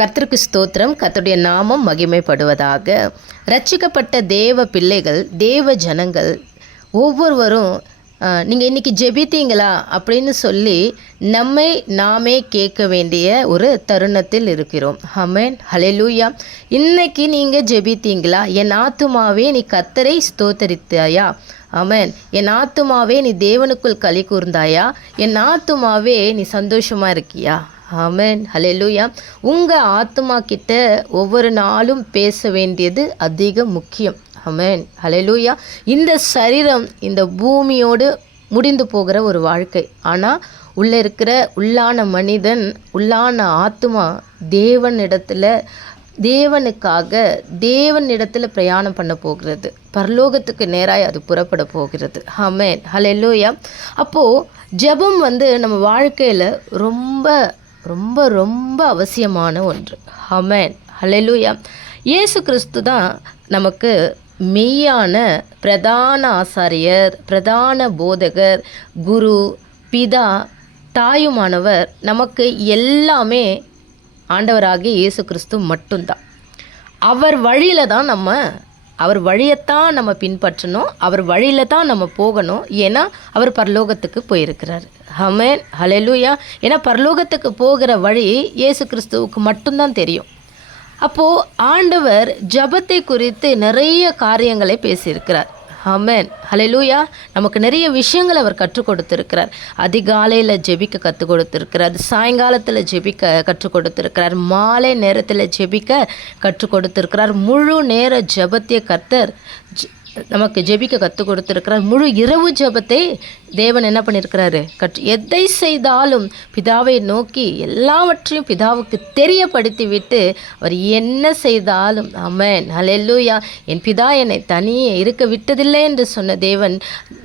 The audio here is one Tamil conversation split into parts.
கர்த்தருக்கு ஸ்தோத்திரம். கர்த்தருடைய நாமம் மகிமைப்படுவதாக. ரட்சிக்கப்பட்ட தேவ பிள்ளைகள், தேவ ஜனங்கள் ஒவ்வொருவரும் நீங்கள் இன்றைக்கி ஜெபித்தீங்களா அப்படின்னு சொல்லி நம்மை நாமே கேட்க வேண்டிய ஒரு தருணத்தில் இருக்கிறோம். ஆமென், ஹல்லேலூயா. இன்னைக்கு நீங்கள் ஜெபித்தீங்களா? என் ஆத்துமாவே நீ கர்த்தரை ஸ்தோத்தரித்தாயா? ஆமென். என் ஆத்துமாவே நீ தேவனுக்குள் களி கூர்ந்தாயா? என் ஆத்துமாவே நீ சந்தோஷமாக இருக்கியா? ஆமென், ஹல்லேலூயா. உங்கள் ஆத்துமா கிட்ட ஒவ்வொரு நாளும் பேச வேண்டியது அதிக முக்கியம். ஆமென், ஹல்லேலூயா. இந்த சரீரம் இந்த பூமியோடு முடிந்து போகிற ஒரு வாழ்க்கை. ஆனால் உள்ளே இருக்கிற உள்ளான மனிதன், உள்ளான ஆத்துமா தேவனிடத்தில் பிரயாணம் பண்ண போகிறது. பரலோகத்துக்கு நேராய் அது புறப்பட போகிறது. ஆமென், ஹல்லேலூயா. அப்போது ஜெபம் நம்ம வாழ்க்கையில் ரொம்ப ரொம்ப ரொம்ப அவசியமான ஒன்று. ஆமென், ஹல்லேலூயா. இயேசு கிறிஸ்து தான் நமக்கு மெய்யான பிரதான ஆசாரியர், பிரதான போதகர், குரு, பிதா, தாயுமானவர். நமக்கு எல்லாமே ஆண்டவராகிய இயேசு கிறிஸ்து மட்டும்தான். அவர் வழியைத்தான் நம்ம பின்பற்றணும். அவர் வழியில் தான் நம்ம போகணும். ஏன்னா அவர் பரலோகத்துக்கு போயிருக்கிறார். ஆமென், ஹல்லேலூயா. ஏன்னா பரலோகத்துக்கு போகிற வழி இயேசு கிறிஸ்துவுக்கு மட்டும்தான் தெரியும். அப்போது ஆண்டவர் ஜெபத்தை குறித்து நிறைய காரியங்களை பேசியிருக்கிறார். ஆமென், ஹல்லேலூயா. நமக்கு நிறைய விஷயங்கள் அவர் கற்றுக் கொடுத்துருக்கிறார். அதிகாலையில் ஜெபிக்க கற்றுக் கொடுத்துருக்கிறார். சாயங்காலத்தில் ஜெபிக்க கற்றுக் கொடுத்துருக்கிறார். மாலை நேரத்தில் ஜெபிக்க கற்றுக் கொடுத்துருக்கிறார். முழு நேர ஜெபத்தை கர்த்தர் நமக்கு ஜெபிக்க கற்றுக் கொடுத்துருக்கிறார். முழு இரவு ஜெபத்தை தேவன் என்ன பண்ணியிருக்கிறாரு? எதை செய்தாலும் பிதாவை நோக்கி எல்லாவற்றையும் பிதாவுக்கு தெரியப்படுத்தி விட்டு அவர் என்ன செய்தாலும், ஆமென், ஹல்லேலூயா, என் பிதா என்னை தனியே இருக்க விட்டதில்லை என்று சொன்ன தேவன்,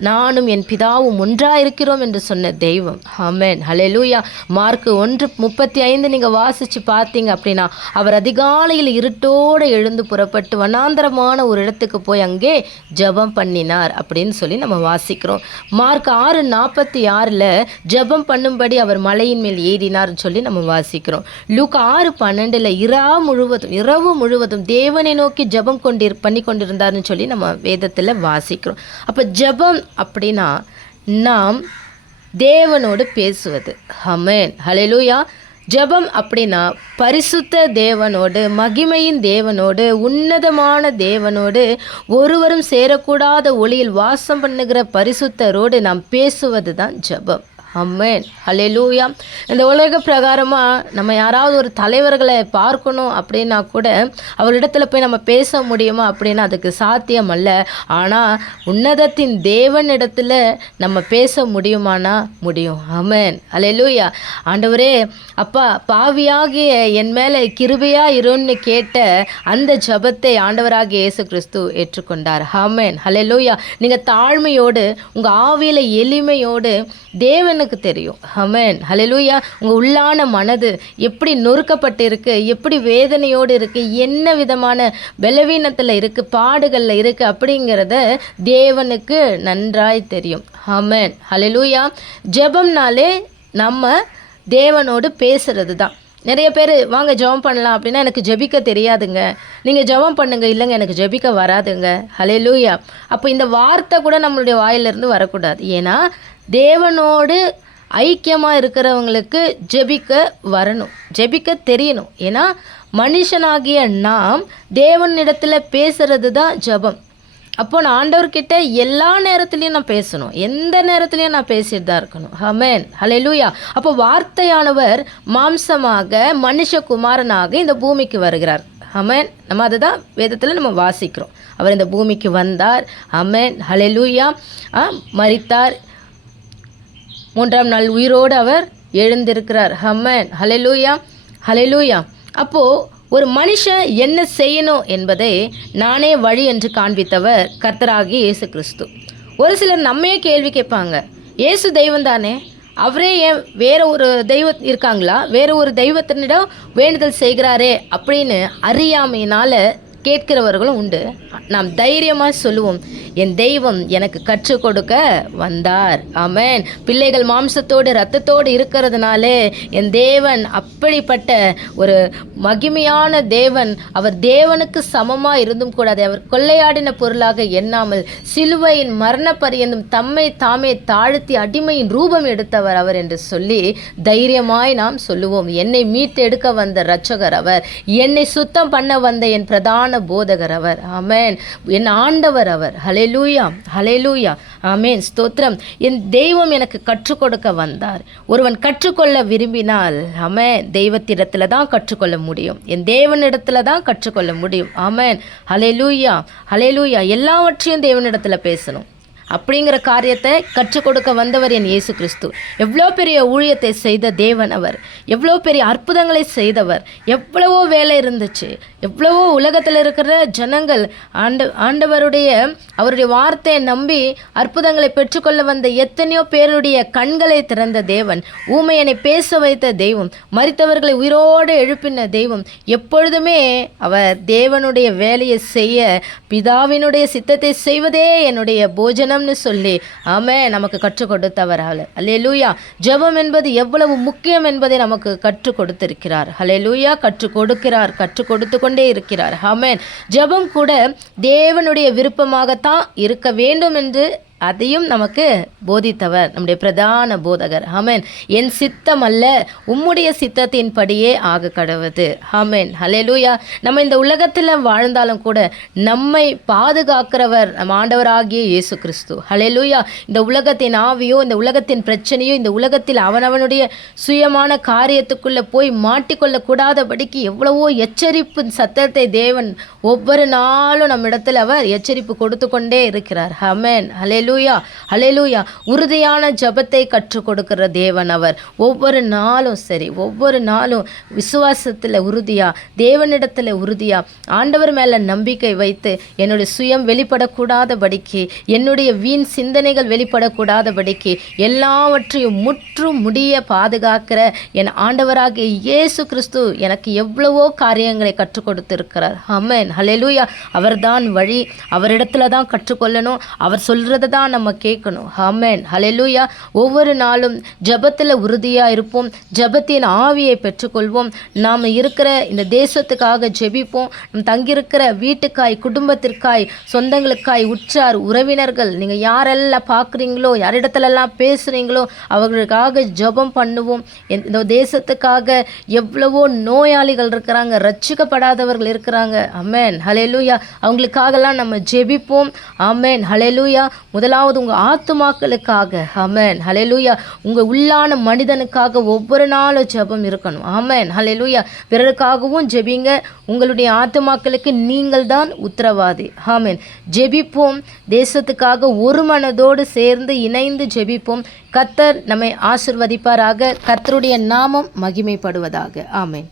நானும் என் பிதாவும் ஒன்றாக இருக்கிறோம் என்று சொன்ன தெய்வம். ஆமென், ஹல்லேலூயா. மார்க் 1:35 நீங்கள் வாசித்து பார்த்தீங்க அப்படின்னா, அவர் அதிகாலையில் இருட்டோடு எழுந்து புறப்பட்டு வனாந்தரமான ஒரு இடத்துக்கு போய் அங்கே ஜெபம் பண்ணினார் அப்படின்னு சொல்லி நம்ம வாசிக்கிறோம். மார்க் 6:46 ஜெபம் பண்ணும்படி அவர் மலையின் மேல் ஏறினார்னு சொல்லி நம்ம வாசிக்கிறோம். லூக்கா 6:12 இரவு முழுவதும் தேவனை நோக்கி ஜெபம் பண்ணி கொண்டிருந்தார்னு சொல்லி நம்ம வேதத்தில் வாசிக்கிறோம். அப்போ ஜெபம் அப்படின்னா நாம் தேவனோடு பேசுவது. ஆமென், ஹல்லேலூயா. ஜெபம் அப்படின்னா பரிசுத்த தேவனோடு, மகிமையின் தேவனோடு, உன்னதமான தேவனோடு, ஒருவரும் சேரக்கூடாத ஒளியில் வாசம் பண்ணுகிற பரிசுத்தரோடு நாம் பேசுவது தான் ஜெபம். ஆமென், ஹல்லேலூயா. இந்த உலக பிரகாரமாக நம்ம யாராவது ஒரு தலைவர்களை பார்க்கணும் அப்படின்னா கூட அவரிடத்துல போய் நம்ம பேச முடியுமா அப்படின்னா அதுக்கு சாத்தியம் அல்ல. ஆனால் உன்னதத்தின் தேவனிடத்தில் நம்ம பேச முடியுமானா முடியும். ஆமென், ஹல்லேலூயா. ஆண்டவரே, அப்பா, பாவியாகிய என் மேலே கிருபையா இருன்னு கேட்ட அந்த ஜெபத்தை ஆண்டவராகிய இயேசு கிறிஸ்து ஏற்றுக்கொண்டார். ஆமென், ஹல்லேலூயா. நீங்கள் தாழ்மையோடு, உங்கள் ஆவியில் எளிமையோடு தேவனுக்கு தெரியும். ஆமென், ஹல்லேலூயா. உங்கள் உள்ளான மனது எப்படி நொறுக்கப்பட்டு இருக்கு, எப்படி வேதனையோடு இருக்கு, என்ன விதமான பலவீனத்தில் இருக்கு, பாடுகளில் இருக்கு அப்படிங்கிறத தேவனுக்கு நன்றாய் தெரியும். ஆமென், ஹல்லேலூயா. ஜெபம்னாலே நம்ம தேவனோடு பேசுறது தான். நிறைய பேர் வாங்க ஜெபம் பண்ணலாம் அப்படின்னா, எனக்கு ஜெபிக்க தெரியாதுங்க, நீங்கள் ஜெபம் பண்ணுங்க. இல்லைங்க, எனக்கு ஜெபிக்க வராதுங்க. ஹல்லேலூயா. அப்போ இந்த வார்த்தை கூட நம்மளுடைய வாயிலிருந்து வரக்கூடாது. ஏன்னா தேவனோடு ஐக்கியமாக இருக்கிறவங்களுக்கு ஜெபிக்க வரணும், ஜெபிக்க தெரியணும். ஏன்னா மனுஷனாகிய நாம் தேவனிடத்தில் பேசுறது தான் ஜெபம். அப்போ நான் ஆண்டவர்கிட்ட எல்லா நேரத்துலையும் நான் பேசணும், எந்த நேரத்துலையும் நான் பேசிட்டு தான் இருக்கணும். ஆமென், ஹல்லேலூயா. அப்போ வார்த்தையானவர் மாம்சமாக மனுஷகுமாரனாக இந்த பூமிக்கு வருகிறார். ஆமென். நம்ம அதுதான் வேதத்தில் நம்ம வாசிக்கிறோம். அவர் இந்த பூமிக்கு வந்தார். ஆமென், ஹல்லேலூயா. மரித்தார், 3ஆம் நாள் உயிரோடு அவர் எழுந்திருக்கிறார். ஆமென், ஹல்லேலூயா, ஹல்லேலூயா. அப்போது ஒரு மனுஷன் என்ன செய்யணும் என்பதை நானே வழி என்று காண்பித்தவர் கர்த்தராகிய இயேசு கிறிஸ்து. ஒரு சிலர் நம்மையே கேள்வி கேட்பாங்க, இயேசு தெய்வம் தானே, அவரே ஏன் வேற ஒரு தெய்வம் இருக்காங்களா, வேற ஒரு தெய்வத்தினிடம் வேண்டுதல் செய்கிறாரே அப்படின்னு அறியாமையினால் கேட்கிறவர்களும் உண்டு. நாம் தைரியமாக சொல்லுவோம், என் தெய்வம் எனக்கு கற்றுக் கொடுக்க வந்தார். ஆமென். பிள்ளைகள் மாம்சத்தோடு இரத்தத்தோடு இருக்கிறதுனாலே என் தேவன் அப்படிப்பட்ட ஒரு மகிமையான தேவன். அவர் தேவனுக்கு சமமாக இருந்தும் கூட அதை அவர் கொள்ளையாடின பொருளாக எண்ணாமல் சிலுவையின் மரண பரியந்தம் தம்மை தாமே தாழ்த்தி அடிமையின் ரூபம் எடுத்தவர் அவர் என்று சொல்லி தைரியமாய் நாம் சொல்லுவோம். என்னை மீட்டெடுக்க வந்த இரட்சகர் அவர், என்னை சுத்தம் பண்ண வந்த என் பிரதான போதகர் அவர். ஆமென். என் ஆண்டவர் அவர். ஹல்லேலூயா, ஹல்லேலூயா, ஆமென், ஸ்தோத்திரம். என் தெய்வம் எனக்கு கற்றுக் கொடுக்க வந்தார். ஒருவன் கற்றுக்கொள்ள விரும்பினால் ஆமென் தெய்வத்திடத்துல தான் கற்றுக்கொள்ள முடியும், என் தேவனிடத்துல தான் கற்றுக்கொள்ள முடியும். ஆமென், ஹல்லேலூயா, ஹல்லேலூயா. எல்லாவற்றையும் தேவனிடத்துல பேசணும் அப்படிங்கிற காரியத்தை கற்றுக் கொடுக்க வந்தவர் என் இயேசு கிறிஸ்து. எவ்வளோ பெரிய ஊழியத்தை செய்த தேவன் அவர், எவ்வளோ பெரிய அற்புதங்களை செய்தவர். எவ்வளவோ வேலை இருந்துச்சு, எவ்வளவோ உலகத்தில் இருக்கிற ஜனங்கள் ஆண்டவருடைய அவருடைய வார்த்தையை நம்பி அற்புதங்களை பெற்றுக்கொள்ள வந்த எத்தனையோ பேருடைய கண்களை திறந்த தேவன், ஊமையனை பேச வைத்த தெய்வம், மரித்தவர்களை உயிரோடு எழுப்பின தெய்வம். எப்பொழுதுமே அவர் தேவனுடைய வேலையை செய்ய, பிதாவினுடைய சித்தத்தை செய்வதே என்னுடைய போஜனம் சொல்லி ஆமென் நமக்கு கற்றுக் கொடுத்தவர். ஹல்லேலூயா. ஜெபம் என்பது எவ்வளவு முக்கியம் என்பதை நமக்கு கற்றுக் கொடுத்திருக்கிறார். ஹல்லேலூயா. கற்றுக் கொடுக்கிறார், கற்றுக் கொடுத்து கொண்டே இருக்கிறார். ஆமென். ஜெபம் கூட தேவனுடைய விருப்பமாகத்தான் இருக்க வேண்டும் என்று அதையும் நமக்கு போதித்தவர் நம்முடைய பிரதான போதகர். ஆமென். என் சித்தம் அல்ல உம்முடைய சித்தத்தின்படியே ஆக கடவுது. ஆமென், ஹல்லேலூயா. நம்ம இந்த உலகத்தில் வாழ்ந்தாலும் கூட நம்மை பாதுகாக்கிறவர் நம் ஆண்டவராகிய இயேசு கிறிஸ்து. ஹல்லேலூயா. இந்த உலகத்தின் ஆவியோ, இந்த உலகத்தின் பிரச்சனையோ, இந்த உலகத்தில் அவனவனுடைய சுயமான காரியத்துக்குள்ளே போய் மாட்டிக்கொள்ள கூடாதபடிக்கு எவ்வளவோ எச்சரிப்பு சத்தத்தை தேவன் ஒவ்வொரு நாளும் நம்மிடத்தில் அவர் எச்சரிப்பு கொடுத்து கொண்டே இருக்கிறார். ஆமென், ஹல்லேலூயா, ஹல்லேலூயா. உறுதியான ஜெபத்தை கற்றுக் கொடுக்கிற தேவன் அவர். ஒவ்வொரு நாளும் சரி, ஒவ்வொரு நாளும் விசுவாசத்தில் உறுதியா, தேவனிடத்தில் உறுதியா, ஆண்டவர் மேலே நம்பிக்கை வைத்து என்னுடைய சுயம் வெளிப்படக்கூடாதபடிக்கு, என்னுடைய வீண் சிந்தனைகள் வெளிப்படக்கூடாதபடிக்கு எல்லாவற்றையும் முற்றும் முடிய பாதுகாக்கிற என் ஆண்டவராகிய இயேசு கிறிஸ்து எனக்கு எவ்வளவோ காரியங்களை கற்றுக் கொடுத்திருக்கிறார். ஆமென், ஹல்லேலூயா. அவர்தான் வழி, அவரிடத்துல தான் கற்றுக்கொள்ளணும், அவர் சொல்றதை தான் நம்ம கேட்கணும். ஆமென், ஹல்லேலூயா. ஒவ்வொரு நாளும் ஜெபத்தில் உறுதியாக இருப்போம், ஜெபத்தின் ஆவியை பெற்றுக்கொள்வோம். நாம் இருக்கிற இந்த தேசத்துக்காக ஜெபிப்போம். நம் தங்கியிருக்கிற வீட்டுக்காய், குடும்பத்திற்காய், சொந்தங்களுக்காய், உற்றார் உறவினர்கள், நீங்கள் யாரெல்லாம் பார்க்குறீங்களோ, யாரிடத்துலலாம் பேசுகிறீங்களோ அவர்களுக்காக ஜெபம் பண்ணுவோம். இந்த தேசத்துக்காக எவ்வளவோ நோயாளிகள் இருக்கிறாங்க, ரட்சிக்கப்படாதவர்கள் இருக்கிறாங்க. ஆமென், ஹல்லேலூயா. அவங்களுக்காகலாம் நம்ம ஜெபிப்போம். ஆமென், ஹல்லேலூயா. முதலாவது உங்கள் ஆத்துமாக்களுக்காக. ஆமென், ஹல்லேலூயா. உங்கள் உள்ளான மனிதனுக்காக ஒவ்வொரு நாளும் ஜெபம் இருக்கணும். ஆமென், ஹல்லேலூயா. பிறருக்காகவும் ஜெபிங்க. உங்களுடைய ஆத்துமாக்களுக்கு நீங்கள் தான் உத்தரவாதி. ஆமென். ஜெபிப்போம். தேசத்துக்காக ஒரு மனதோடு சேர்ந்து இணைந்து ஜெபிப்போம். கர்த்தர் நம்மை ஆசீர்வதிப்பாராக. கர்த்தருடைய நாமம் மகிமைப்படுவதாக. ஆமென்.